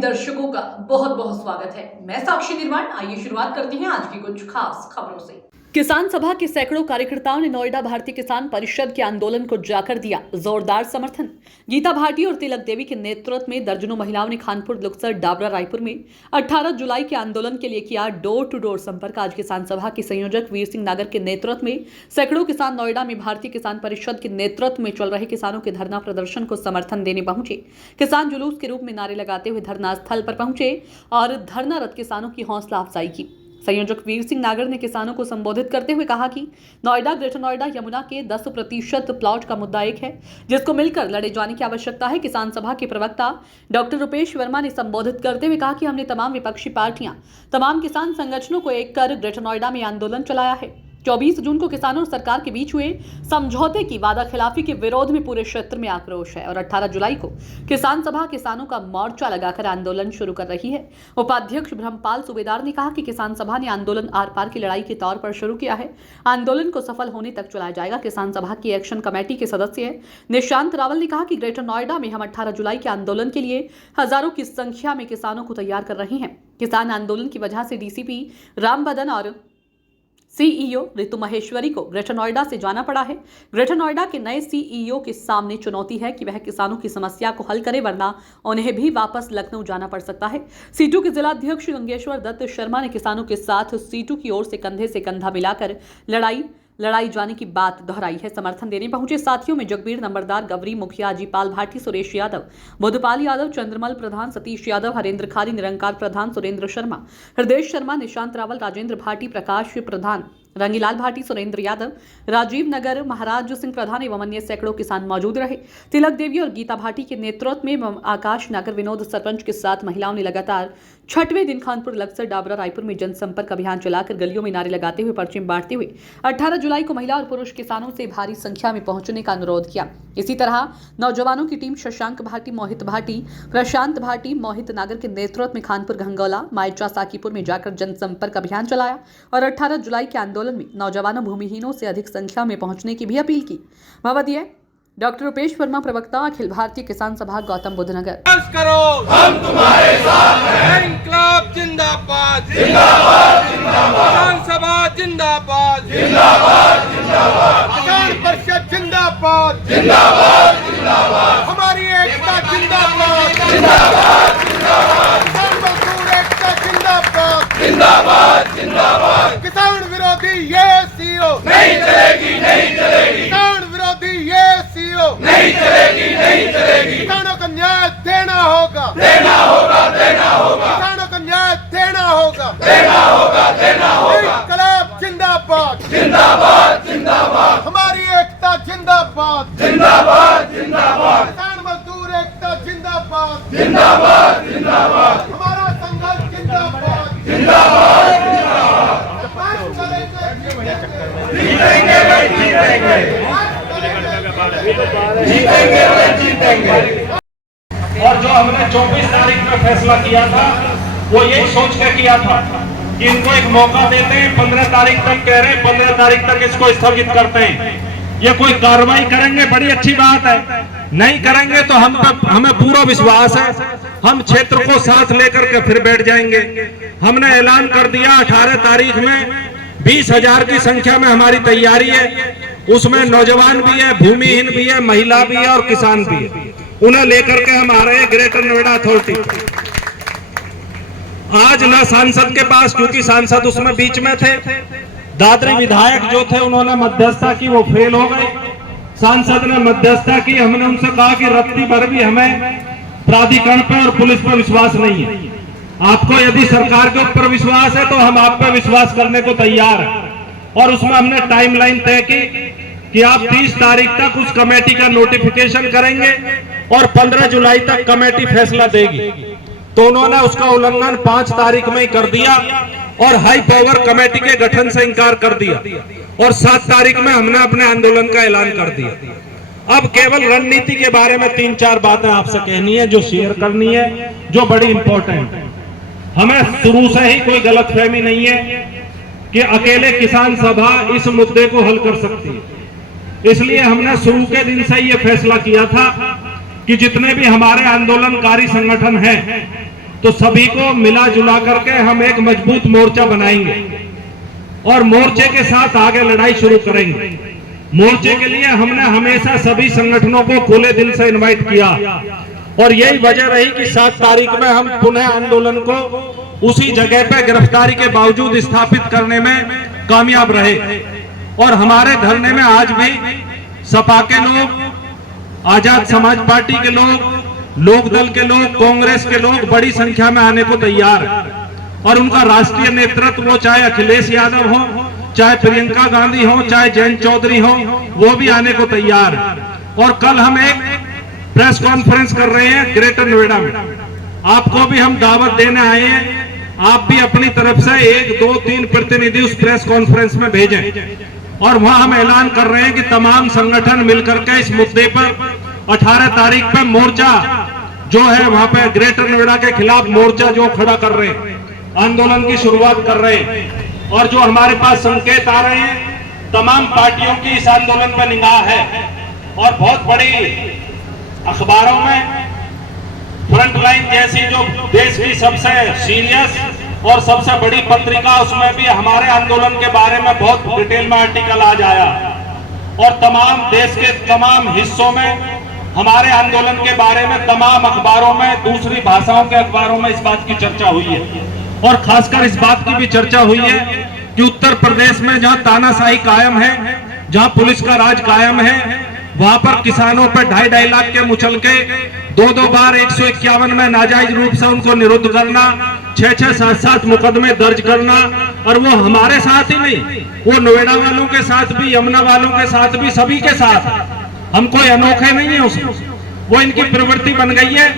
दर्शकों का बहुत बहुत स्वागत है। मैं साक्षी निर्माण। आइए शुरुआत करते हैं आज की कुछ खास खबरों से। किसान सभा के सैकड़ों कार्यकर्ताओं ने नोएडा भारतीय किसान परिषद के आंदोलन को जाकर दिया जोरदार समर्थन। गीता भाटी और तिलक देवी के नेतृत्व में दर्जनों महिलाओं ने खानपुर, लुक्सर, डाबरा, रायपुर में 18 जुलाई के आंदोलन के लिए किया डोर टू डोर संपर्क। आज किसान सभा के संयोजक वीर सिंह नागर के नेतृत्व में सैकड़ों किसान नोएडा में भारतीय किसान परिषद के नेतृत्व में चल रहे किसानों के धरना प्रदर्शन को समर्थन देने पहुंचे। किसान जुलूस के रूप में नारे लगाते हुए धरना स्थल पर पहुंचे और धरनारत किसानों की हौसला अफजाई की। संयोजक वीर सिंह नागर ने किसानों को संबोधित करते हुए कहा कि नोएडा, ग्रेटर नोएडा, यमुना के 10% प्लॉट का मुद्दा एक है जिसको मिलकर लड़े जाने की आवश्यकता है। किसान सभा के प्रवक्ता डॉक्टर रुपेश वर्मा ने संबोधित करते हुए कहा कि हमने तमाम विपक्षी पार्टियां, तमाम किसान संगठनों को एक कर ग्रेटर नोएडा में आंदोलन चलाया है। 24 जून को किसानों और सरकार के बीच हुए समझौते की वादा खिलाफी के विरोध में पूरे क्षेत्र में आक्रोश है और 18 जुलाई को किसान सभा किसानों का मोर्चा लगाकर आंदोलन शुरू कर रही है। उपाध्यक्ष ब्रह्मपाल सूबेदार ने कहा कि किसान सभा ने आंदोलन आर पार की लड़ाई के तौर पर शुरू किया है। आंदोलन को सफल होने तक चलाया जाएगा। किसान सभा की एक्शन कमेटी के सदस्य निशांत रावल ने कहा कि ग्रेटर नोएडा में हम 18 जुलाई के आंदोलन के लिए हजारों की संख्या में किसानों को तैयार कर रहे हैं। किसान आंदोलन की वजह से डीसीपी राम बदन और सीईओ ऋतु महेश्वरी को ग्रेटर नोएडा से जाना पड़ा है। ग्रेटर नोएडा के नए सीईओ के सामने चुनौती है कि वह किसानों की समस्या को हल करे, वरना उन्हें भी वापस लखनऊ जाना पड़ सकता है। सीटू के जिलाध्यक्ष गंगेश्वर दत्त शर्मा ने किसानों के साथ सीटू की ओर से कंधे से कंधा मिलाकर लड़ाई जाने की बात दोहराई है। समर्थन देने पहुंचे साथियों में जगबीर नंबरदार, गवरी मुखिया, अजीपाल भाटी, सुरेश यादव, बुधपाल यादव, चंद्रमल प्रधान, सतीश यादव, हरेंद्र खारी, निरंकार प्रधान, सुरेंद्र शर्मा, हृदय शर्मा, निशांत रावल, राजेंद्र भाटी, प्रकाश प्रधान, रंगीलाल भाटी, सुरेंद्र यादव, राजीव नगर, महाराज सिंह प्रधान एवं अन्य सैकड़ों किसान मौजूद रहे। तिलक देवी और गीता भाटी के नेतृत्व में आकाश नागर, विनोद सरपंच के साथ महिलाओं ने लगातार 6वें दिन खानपुर, लक्सर, डाबरा, रायपुर में जनसंपर्क अभियान चलाकर गलियों में नारे लगाते हुए पर्चे बांटते हुए 18 जुलाई को महिला और पुरुष किसानों से भारी संख्या में पहुंचने का अनुरोध किया। इसी तरह नौजवानों की टीम शशांक भाटी, मोहित भाटी, प्रशांत भाटी, मोहित नागर के नेतृत्व में खानपुर, घंगौला, मायचा, साकीपुर में जाकर जनसंपर्क अभियान चलाया और 18 जुलाई के आंदोलन में नौजवानों, भूमिहीनों से अधिक संख्या में पहुंचने की भी अपील की। मावदिया डॉक्टर रुपेश वर्मा, प्रवक्ता, अखिल भारतीय किसान सभा, गौतम बुद्ध नगर। करो, हम तुम्हारे साथ हैं। इंकलाब जिंदाबाद, जिंदाबाद, जिंदाबाद। किसान सभा जिंदाबाद, जिंदाबाद, जिंदाबाद। किसान परिषद जिंदाबाद, जिंदाबाद, जिंदाबाद। हमारी एकता जिंदाबाद, जिंदाबाद, जिंदाबाद। किसान मजदूर एकता जिंदाबाद, जिंदाबाद, जिंदाबाद। किसान विरोधी ये सीओ नहीं चलेगी, नहीं चलेगी। किसान विरोधी ये सीओ नहीं चलेगी, नहीं चलेगी। किसानों को न्याय देना होगा, देना होगा, देना होगा। किसानों को न्याय देना होगा, देना होगा, देना होगा। इंकलाब जिंदाबाद, जिंदाबाद, जिंदाबाद। हमारी एकता जिंदाबाद, जिंदाबाद, जिंदाबाद। किसान मजदूर एकता जिंदाबाद, जिंदाबाद, जिंदाबाद। हमारा संघर्ष जिंदाबाद, जिंदाबाद, जिंदाबाद। जीतेंगे भाई, जीतेंगे, जीतेंगे भाई, जीतेंगे। और जो हमने 24 तारीख में फैसला किया था वो यही सोच कर किया था कि इनको एक मौका देते हैं। 15 तारीख तक कह रहे हैं, 15 तारीख तक इसको स्थगित करते हैं। ये कोई कार्रवाई करेंगे, बड़ी अच्छी बात है। नहीं करेंगे तो हमें पूरा विश्वास है हम क्षेत्र को साथ लेकर के फिर बैठ जाएंगे। हमने ऐलान कर दिया 18 तारीख में 20,000 की संख्या में हमारी तैयारी है। उसमें नौजवान भी है, भूमिहीन भी है, महिला भी है और किसान भी है। उन्हें लेकर के हम आ रहे हैं ग्रेटर नोएडा अथॉरिटी। आज ना सांसद के पास, क्योंकि सांसद उसमें बीच में थे, दादरी विधायक जो थे उन्होंने मध्यस्थता की, वो फेल हो गए। सांसद ने मध्यस्थता की। हमने उनसे कहा कि रत्ती भर भी हमें प्राधिकरण पर और पुलिस पर विश्वास नहीं है। आपको यदि सरकार के ऊपर विश्वास है तो हम आप पर विश्वास करने को तैयार हैं। और उसमें हमने टाइमलाइन तय की कि आप 30 तारीख तक उस कमेटी का नोटिफिकेशन करेंगे और 15 जुलाई तक कमेटी फैसला देगी। तो उन्होंने उसका उल्लंघन 5 तारीख में ही कर दिया और हाई पावर कमेटी के गठन से इंकार कर दिया और 7 तारीख में हमने अपने आंदोलन का ऐलान कर दिया। अब केवल रणनीति के बारे में 3-4 बातें आपसे कहनी है, जो शेयर करनी है, जो बड़ी इंपॉर्टेंट है। हमें शुरू से ही कोई गलतफहमी नहीं है कि अकेले किसान सभा इस मुद्दे को हल कर सकती है। इसलिए हमने शुरू के दिन से ये फैसला किया था कि जितने भी हमारे आंदोलनकारी संगठन हैं तो सभी को मिला जुला करके हम एक मजबूत मोर्चा बनाएंगे और मोर्चे के साथ आगे लड़ाई शुरू करेंगे। मोर्चे के लिए हमने हमेशा सभी संगठनों को खुले दिल से इनवाइट किया और यही वजह रही कि 7 तारीख में हम पुनः आंदोलन को उसी जगह पे गिरफ्तारी के बावजूद स्थापित करने में कामयाब रहे। और हमारे धरने में आज भी सपा के लोग, आजाद समाज पार्टी के लोग, लोकदल के लोग, कांग्रेस के लोग बड़ी संख्या में आने को तैयार है। और उनका राष्ट्रीय नेतृत्व, वो चाहे अखिलेश यादव हो, चाहे प्रियंका गांधी हो, चाहे जयंत चौधरी हो, वो भी आने को तैयार है। और कल हम एक प्रेस कॉन्फ्रेंस कर रहे हैं ग्रेटर नोएडा में। आपको भी हम दावत देने आए हैं, आप भी अपनी तरफ से 1, 2, 3 प्रतिनिधि उस प्रेस कॉन्फ्रेंस में भेजें। और वहां हम ऐलान कर रहे हैं कि तमाम संगठन मिलकर के इस मुद्दे पर 18 तारीख पे मोर्चा जो है वहां पे ग्रेटर नोएडा के खिलाफ मोर्चा जो खड़ा कर रहे हैं, आंदोलन की शुरुआत कर रहे हैं। और जो हमारे पास संकेत आ रहे हैं, तमाम पार्टियों की इस आंदोलन पर निगाह है और बहुत बड़ी अखबारों में फ्रंटलाइन जैसी जो देश की सबसे सीरियस और सबसे बड़ी पत्रिका, उसमें भी हमारे आंदोलन के बारे में बहुत डिटेल में आर्टिकल आज आया और तमाम देश के तमाम हिस्सों में हमारे आंदोलन के बारे में तमाम अखबारों में, दूसरी भाषाओं के अखबारों में इस बात की चर्चा हुई है। और खासकर इस बात की भी चर्चा हुई है कि उत्तर प्रदेश में जहां तानाशाही कायम है, जहां पुलिस का राज कायम है, वहां पर किसानों पर 2.5 लाख के मुचलके 2 बार 151 में नाजायज रूप से उनको निरुद्ध करना, 6, 7 मुकदमे दर्ज करना। और वो हमारे साथ ही नहीं, वो नोएडा वालों के साथ भी, यमुना वालों के साथ भी, सभी के साथ। हम कोई अनोखे नहीं है उसमें। वो इनकी प्रवृत्ति बन गई है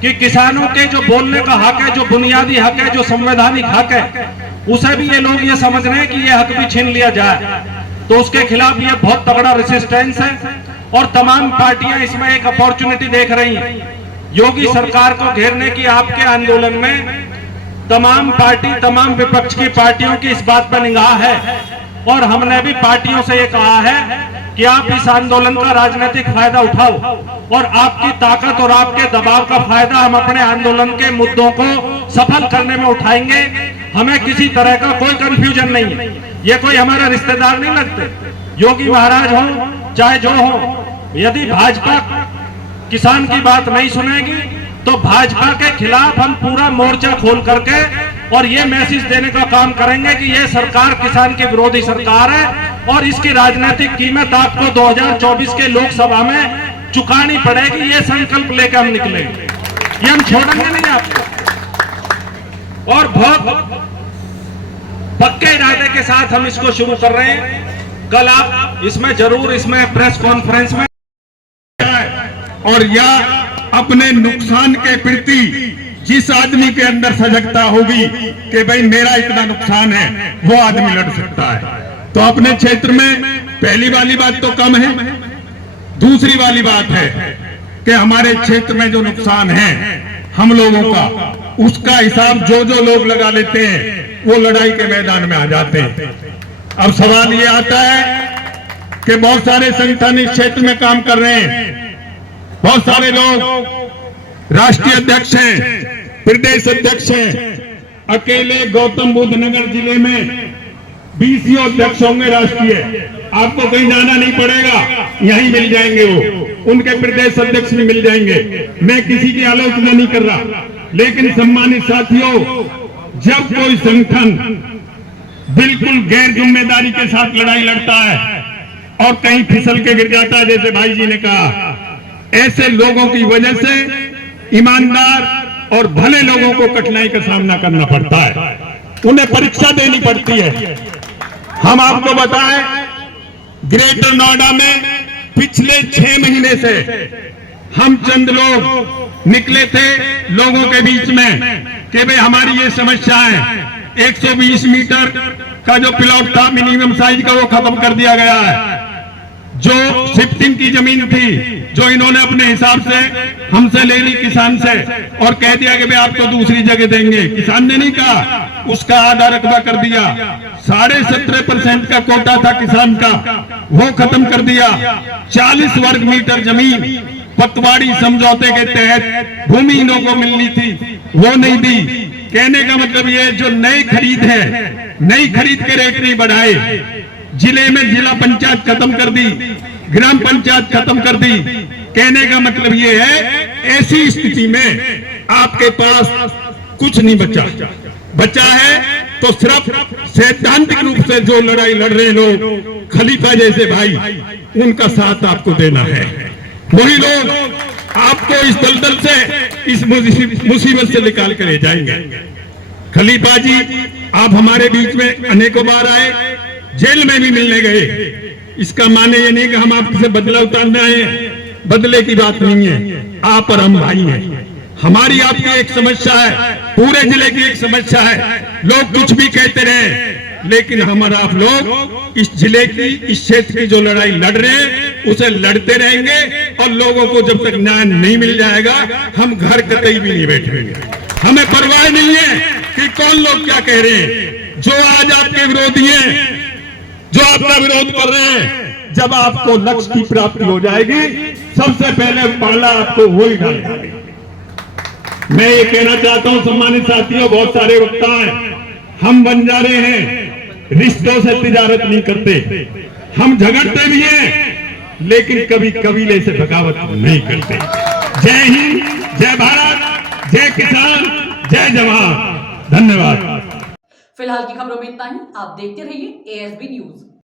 कि किसानों के जो बोलने का हक है, जो बुनियादी हक है, जो संवैधानिक हक है, उसे भी ये लोग ये समझ रहे हैं कि ये हक भी छीन लिया जाए। तो उसके खिलाफ ये बहुत तगड़ा रेसिस्टेंस है और तमाम पार्टियां इसमें एक अपॉर्चुनिटी देख रही हैं योगी सरकार को घेरने की। आपके आंदोलन में तमाम पार्टी, तमाम विपक्ष की पार्टियों की इस बात पर निगाह है और हमने भी पार्टियों से ये कहा है कि आप इस आंदोलन का राजनीतिक फायदा उठाओ और आपकी ताकत और आपके दबाव का फायदा हम अपने आंदोलन के मुद्दों को सफल करने में उठाएंगे। हमें किसी तरह का कोई कंफ्यूजन नहीं है, ये कोई हमारा रिश्तेदार नहीं लगते, योगी महाराज हो चाहे जो हो। यदि भाजपा किसान की बात नहीं सुनेगी तो भाजपा के खिलाफ हम पूरा मोर्चा खोल करके और ये मैसेज देने का काम करेंगे कि ये सरकार किसान की विरोधी सरकार है और इसकी राजनीतिक कीमत आपको 2024 के लोकसभा में चुकानी पड़ेगी। ये संकल्प लेकर हम निकलेंगे, ये हम छोड़ेंगे नहीं आपको। और बहुत पक्के इरादे के साथ हम इसको शुरू कर रहे हैं। कल आप इसमें जरूर इसमें प्रेस कॉन्फ्रेंस में और या अपने नुकसान के प्रति जिस आदमी के अंदर सजगता होगी कि भाई मेरा इतना नुकसान है, वो आदमी लड़ सकता है। तो अपने क्षेत्र में पहली वाली बात तो कम है, दूसरी वाली बात है कि हमारे क्षेत्र में जो नुकसान है हम लोगों का, उसका हिसाब जो लोग लगा लेते हैं वो लड़ाई के मैदान में आ जाते हैं। अब सवाल ये आता है कि बहुत सारे संगठन इस क्षेत्र में काम कर रहे हैं, बहुत सारे लोग राष्ट्रीय अध्यक्ष हैं, प्रदेश अध्यक्ष हैं, अकेले गौतम बुद्ध नगर जिले में 20 अध्यक्ष होंगे राष्ट्रीय। आपको कहीं जाना नहीं पड़ेगा, यहीं मिल जाएंगे वो, उनके प्रदेश अध्यक्ष भी मिल जाएंगे। मैं किसी की आलोचना नहीं कर रहा, लेकिन सम्मानित साथियों, जब कोई संगठन बिल्कुल गैर जिम्मेदारी के साथ लड़ाई लड़ता है और कहीं फिसल के गिर जाता है, जैसे भाई जी ने कहा, ऐसे लोगों की वजह से ईमानदार और भले लोगों को कठिनाई का सामना करना पड़ता है, उन्हें परीक्षा देनी पड़ती है। हम आपको बताएं, ग्रेटर नोएडा में पिछले 6 महीने से हम चंद लोग निकले थे लोगों के बीच में कि भाई हमारी ये समस्या है, 120 मीटर का जो प्लॉट था मिनिमम साइज का वो खत्म कर दिया गया है। जो शिफ्टिंग की जमीन थी, जो इन्होंने अपने हिसाब से हमसे ले ली किसान से और कह दिया कि भाई आपको दूसरी जगह देंगे, किसान ने नहीं कहा, उसका आधा रकबा कर दिया। 17.5% का कोटा था किसान का, वो खत्म कर दिया। 40 वर्ग मीटर जमीन पतवाड़ी समझौते के तहत भूमिहीनों को मिलनी थी, वो नहीं दी। कहने का मतलब ये जो नई खरीद है, नई खरीद के रेट नहीं बढ़ाए, जिले में जिला पंचायत खत्म कर दी, ग्राम पंचायत खत्म कर दी। कहने का मतलब ये है, ऐसी स्थिति में आपके पास कुछ नहीं बचा है तो सिर्फ सैद्धांतिक रूप से जो लड़ाई लड़ रहे लोग, खलीफा जैसे भाई, उनका साथ आपको देना है। वही लोग आपको इस दलदल से, इस मुसीबत से निकाल कर ले जाएंगे। खलीफा जी, आप हमारे बीच में अनेकों बार आए, जेल में भी मिलने गए। इसका माने ये नहीं कि हम आपसे बदला उतारना है, बदले की बात नहीं है। आप और हम भाई हैं। हमारी आपकी एक समस्या है, पूरे जिले की एक समस्या है। लोग कुछ भी कहते रहे, लेकिन हम और आप लोग इस जिले की, इस क्षेत्र की जो लड़ाई लड़ रहे हैं, उसे लड़ते रहेंगे। और लोगों को जब तक न्याय नहीं मिल जाएगा, हम घर कतई भी नहीं बैठेंगे। हमें परवाह नहीं है कि कौन लोग क्या कह रहे हैं। जो आज आपके विरोधी हैं, जो आपका विरोध कर रहे हैं, जब आपको लक्ष्य की प्राप्ति हो जाएगी, सबसे पहले पाला आपको वही डालेगा। मैं ये कहना चाहता हूं सम्मानित साथियों, बहुत सारे वक्ता हैं, हम बंजारे हैं, रिश्तों से तिजारत नहीं करते, हम झगड़ते भी हैं, लेकिन कभी कबीले से बगावत नहीं करते। जय हिंद, जय भारत, जय किसान, जय जवान। धन्यवाद। फिलहाल की खबरों में इतना ही। आप देखते रहिए ASB न्यूज।